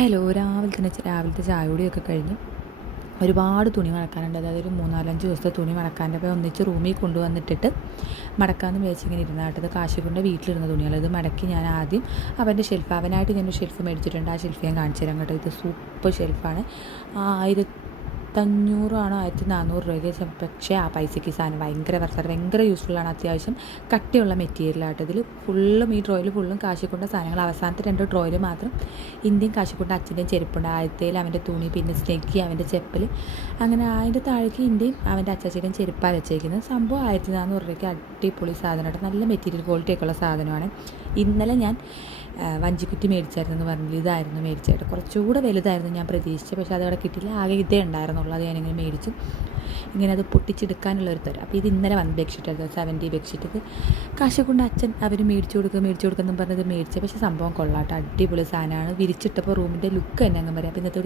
Hello, രാവിലത്തെ ചായ കുടിയൊക്കെ കഴിഞ്ഞ് ഒരുപാട് തുണി മടക്കാനുണ്ട്. അതായത് ഒരു 3-4-5 ദിവസത്തെ തുണി മടക്കാനുണ്ട്. അപ്പോൾ ഒന്നിച്ച് റൂമിൽ കൊണ്ടുവന്നിട്ടിട്ട് മടക്കാമെന്ന് വിചാരിച്ചിങ്ങനെ ഇരുന്നാട്ടത്. കാശിക്കുൻ്റെ വീട്ടിലിരുന്ന തുണികൾ ഇത് മടക്കി ഞാൻ ആദ്യം അവൻ്റെ ഷെൽഫ്, അവനായിട്ട് ഞാനൊരു ഷെൽഫ് മേടിച്ചിട്ടുണ്ട്. ആ ഷെൽഫ് ഞാൻ കാണിച്ചു തരാം കേട്ടോ. ഇത് സൂപ്പർ ഷെൽഫാണ്. 1500 1400 രൂപയ്ക്ക്. പക്ഷേ ആ പൈസയ്ക്ക് സാധനം ഭയങ്കര വർഷമാണ്, ഭയങ്കര യൂസ്ഫുള്ളാണ്. അത്യാവശ്യം കട്ടിയുള്ള മെറ്റീരിയലായിട്ട് ഇതിൽ ഫുള്ളും ഈ ഡ്രോയിൽ ഫുള്ളും കാശിക്കൊണ്ട സാധനങ്ങൾ. അവസാനത്തെ 2 ഡ്രോയിൽ മാത്രം ഇന്ത്യൻ കാശിക്കൊണ്ട അച്ഛൻ്റെയും ചെരുപ്പുണ്ട്. ആദ്യത്തേൽ അവൻ്റെ തുണി, പിന്നെ സ്നെക്കി, അവൻ്റെ ചെപ്പൽ, അങ്ങനെ അതിൻ്റെ താഴേക്ക് ഇന്ത്യയും അവൻ്റെ അച്ചാച്ചയുടെയും ചെരുപ്പാണ് വെച്ചേക്കുന്നത്. സംഭവം 1400 രൂപയ്ക്ക് അടിപൊളി സാധനമായിട്ട് നല്ല മെറ്റീരിയൽ ക്വാളിറ്റി ഒക്കെ ഉള്ള സാധനമാണ്. ഇന്നലെ ഞാൻ വഞ്ചിക്കുറ്റി മേടിച്ചായിരുന്നു പറഞ്ഞില്ല, ഇതായിരുന്നു മേടിച്ചായിട്ട്. കുറച്ചുകൂടെ വലുതായിരുന്നു ഞാൻ പ്രതീക്ഷിച്ചത്, പക്ഷേ അതവിടെ കിട്ടിയില്ല. ആകെ ഇതേ ഉണ്ടായിരുന്നുള്ളൂ. അത് ഞാനിങ്ങനെ മേടിച്ചു. ഇങ്ങനെ അത് പൊട്ടിച്ചെടുക്കാനുള്ളൊരു തരം. അപ്പോൾ ഇത് ഇന്നലെ വന്ന് ബെഡ്ഷീറ്റ് ആയിരുന്നു, 70 ബെഡ്ഷീറ്റ്. ഇത് കാശുകൊണ്ട് അച്ഛൻ അവർ മേടിച്ചു കൊടുക്കുമെന്ന് പറഞ്ഞത് മേടിച്ചത്. പക്ഷേ സംഭവം കൊള്ളാട്ടോ, അടിപൊളി സാധനമാണ്. വിരിച്ചിട്ടപ്പോൾ റൂമിൻ്റെ ലുക്ക് തന്നെ അങ്ങ് പറയാം. അപ്പോൾ ഇന്നത്തെ